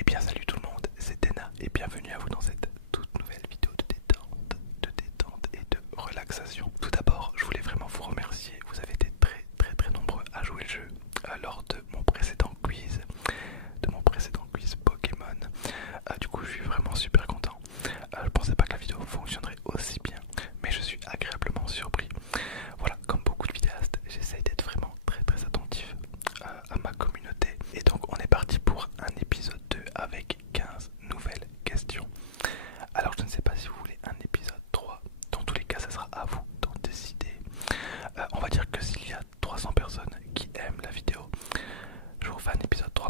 Eh bien salut tout le monde, c'est Dena et bienvenue à vous dans cette toute nouvelle vidéo de détente et de relaxation. Tout d'abord, je voulais vraiment vous remercier, vous avez été très nombreux à jouer le jeu lors de mon précédent quiz, Pokémon. Du coup, je suis vraiment super content. Je pensais pas que la vidéo fonctionnerait aussi bien, mais je suis agréablement surpris. Voilà, comme beaucoup de vidéastes, j'essaye d'être vraiment très attentif à ma communauté. Et donc on est parti pour un épisode 2 avec 15 nouvelles questions. Alors je ne sais pas si vous voulez un épisode 3. Dans tous les cas, ça sera à vous d'en décider. On va dire que s'il y a 300 personnes qui aiment la vidéo, je vous refais un épisode 3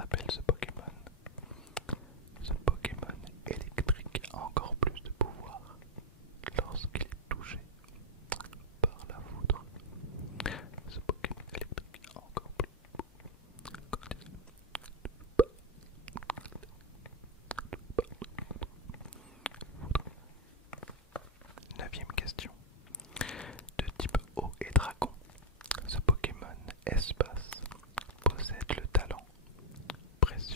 s'appelle ce Pokémon? Ce Pokémon électrique a encore plus de pouvoir lorsqu'il est touché par la foudre. Ce Pokémon électrique a encore plus de pouvoir quand il est foudre. Neuvième question. De type eau et dragon, ce Pokémon espace possède le talent pression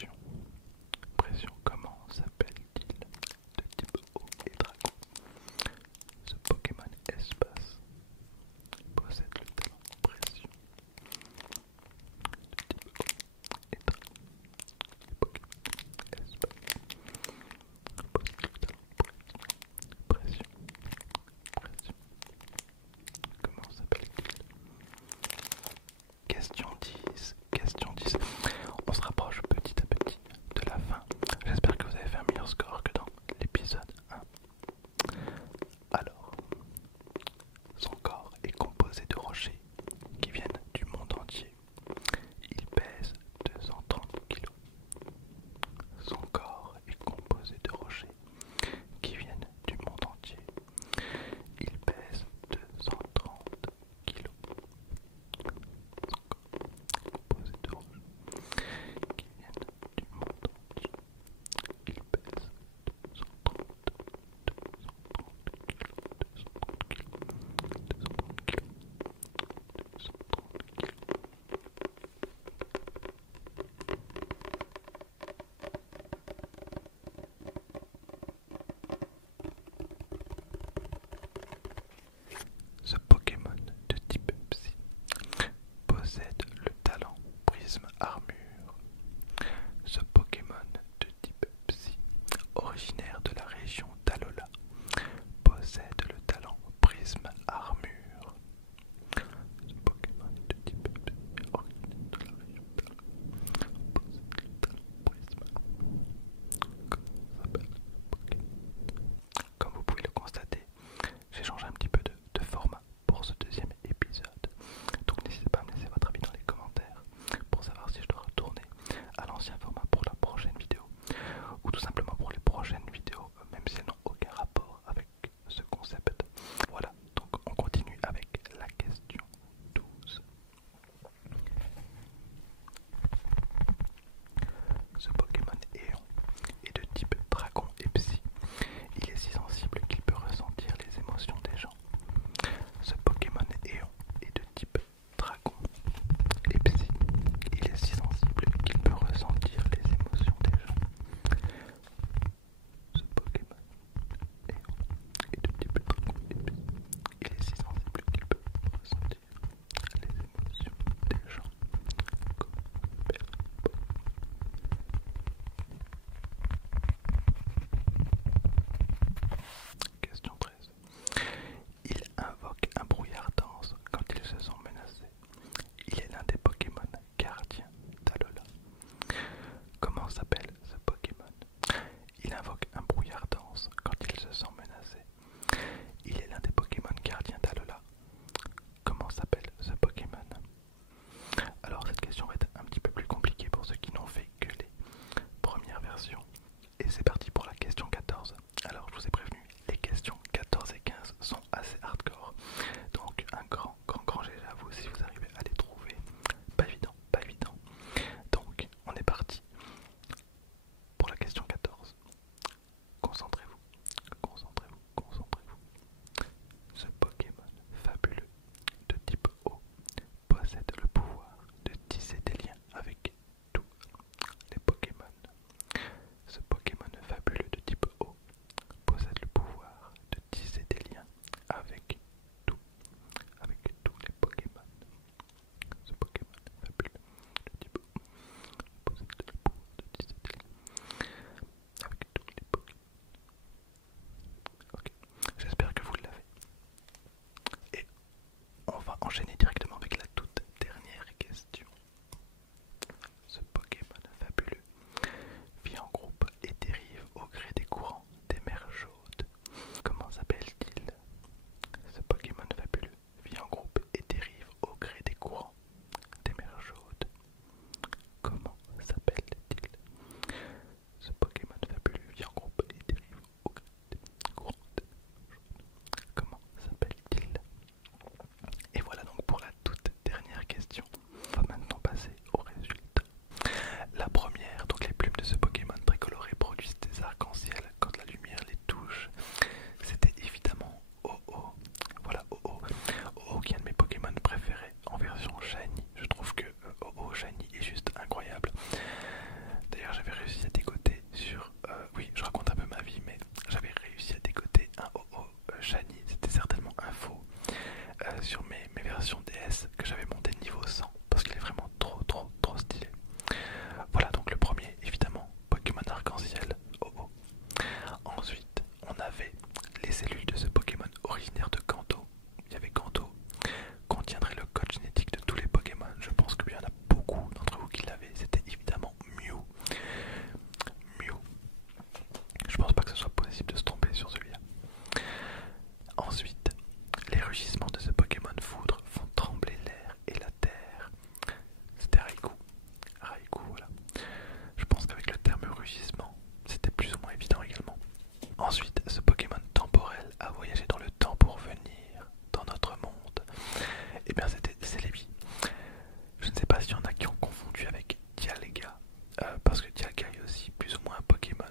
parce que Dialga est aussi plus ou moins un Pokémon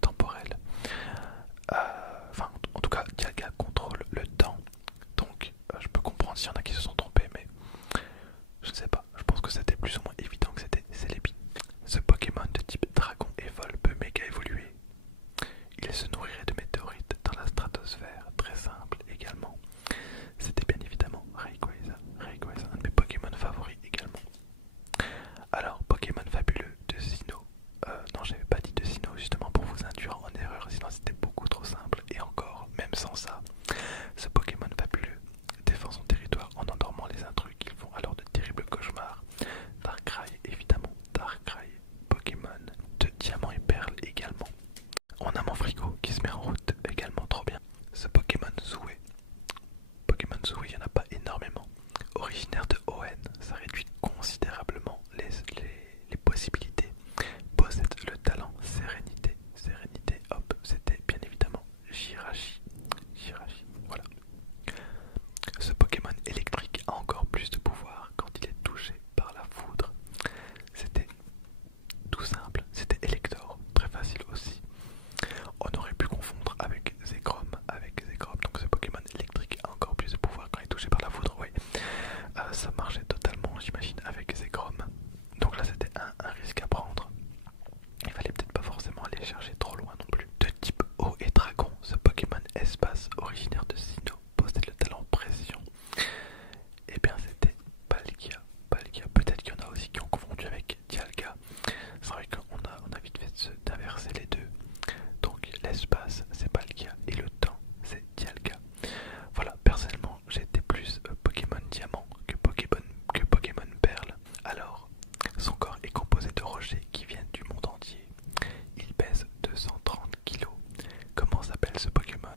temporel. Enfin, en tout cas, Dialga contrôle le temps, donc je peux comprendre s'il y en a qui se sont trompés, mais je ne sais pas. Je pense que c'était plus ou moins évident que c'était Celebi. Ce Pokémon de type dragon et vol peut méga évoluer. Il se nourrirait de météorites dans la stratosphère, très simple également. C'était bien évidemment Rayquaza, un de mes Pokémon favoris également. Alors, Pokémon fabuleux de Sinnoh. Non, j'avais pas dit de Sinnoh justement pour vous induire en erreur, sinon c'était beaucoup trop simple. Et encore, même sans ça, ce Pokémon fabuleux défend son territoire en endormant les intrus qui font alors de terribles cauchemars. Darkrai, évidemment, Darkrai, Pokémon de diamant et perle également. On a mon frigo qui se met en route également, trop bien. Ce Pokémon Zoué. Pokémon Zoué, il n'y en a pas énormément. Originaire de ON, ça réduit considérablement les possibilités. Possède le talent Sérénité. Sérénité, hop, c'était bien évidemment Jirachi. Jirachi, voilà. Ce Pokémon électrique a encore plus de pouvoir quand il est touché par la foudre. C'était tout simple, c'était Elector, très facile aussi. On aurait pu confondre avec Zekrom, donc ce Pokémon électrique a encore plus de pouvoir quand il est touché par la foudre, oui. Ça marchait totalement, j'imagine, avec Zekrom. Donc là c'était un risque à prendre. Il fallait peut-être pas forcément aller chercher trop loin non plus. De type eau et dragon, ce Pokémon espace originaire de Sinnoh possède le talent pression. Et bien c'était Palkia. Peut-être qu'il y en a aussi qui ont confondu avec Dialga. C'est vrai qu'on a vite fait d'inverser les deux. Donc l'espace c'est Palkia et le temps c'est Dialga. Voilà, personnellement j'ai été plus Pokémon Diamant que Pokémon Perle. Alors, son corps est composé de rochers qui viennent du monde entier. Il pèse 230 kg. Comment s'appelle ce Pokémon?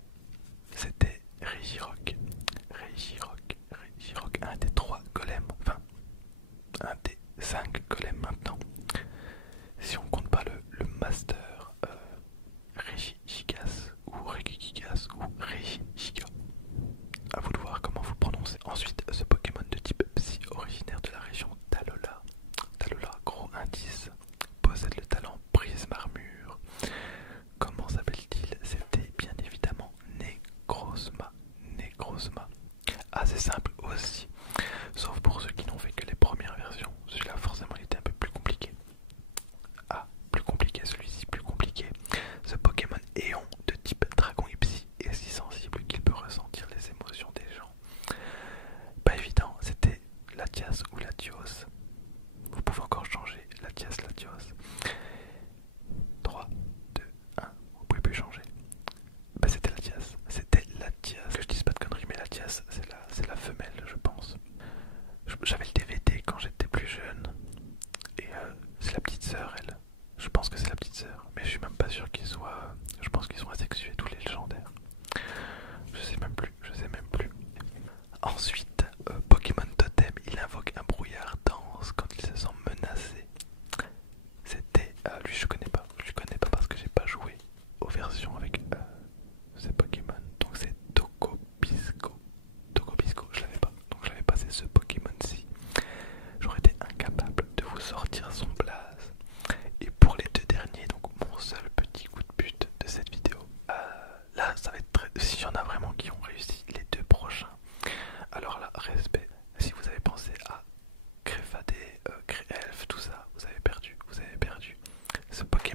C'était Regirock. Regirock, un des 3 golems, enfin un des 5 golems maintenant. Si on compte pas le Master Regigigas ou Regigigas ou Regigiga. À vous de voir comment vous prononcez. Ensuite, ce Pokémon de type Psy originaire de la région d'Alola. D'Alola, gros indice, possède le talent Prisme Armure. Comment s'appelle-t-il? C'était bien évidemment Necrozma. Assez simple aussi, sauf pour ceux qui n'ont fait que les premières versions. Celui-là forcément il était un peu plus compliqué. Ah, plus compliqué, celui-ci plus compliqué. Ce Pokémon Éon de type Dragon et Psy est si sensible qu'il peut ressentir les émotions des gens. Pas évident, c'était Latias ou Latios. Vous pouvez encore changer Latias, Latios. 3, 2, 1, vous pouvez plus changer. Bah c'était Latias. Que je dise pas de conneries, mais Latias c'est la femelle je pense. J'avais le DVD quand j'étais plus jeune. Et c'est la petite sœur elle. Je pense que c'est la petite sœur. Mais je suis même pas sûr qu'ils soient. Je pense qu'ils sont asexués tous les légendaires. Je sais même plus. Ensuite, Pokémon Totem, il invoque un brouillard dense quand il se sent menacé. C'était. Lui je connais pas. Parce que j'ai pas joué aux versions avec ces Pokémon. Donc c'est Tokopisco. Je l'avais pas. Donc je l'avais pas, c'est ce Pokémon-ci. J'aurais été incapable de vous sortir son blaze. Et pour les 2 derniers, donc mon seul petit coup de but de cette vidéo. Là ça va être très. S'il y en a vraiment qui ont réussi les 2 prochains. Alors là, respect. Si vous avez pensé à Créfadé, Créelf, tout ça, vous avez perdu. Ce Pokémon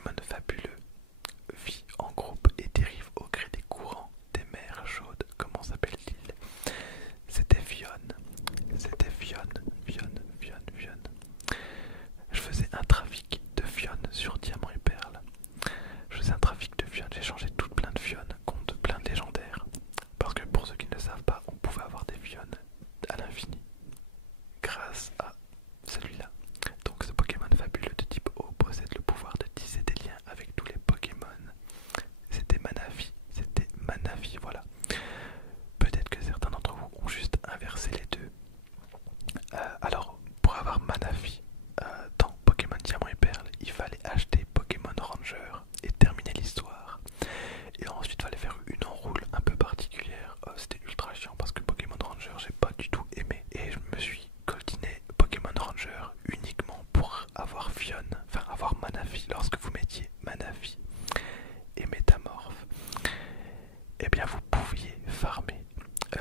Fion, enfin avoir Manaphy, lorsque vous mettiez Manaphy et Métamorphe, eh bien vous pouviez farmer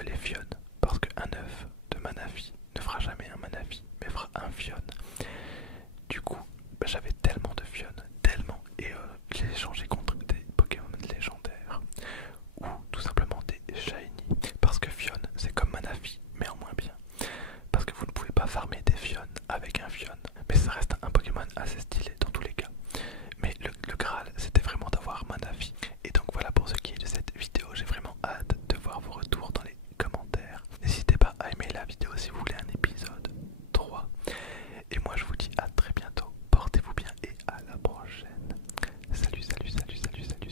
les Fion, parce qu'un œuf de Manaphy ne fera jamais un Manaphy, mais fera un Fion. Du coup, j'avais tellement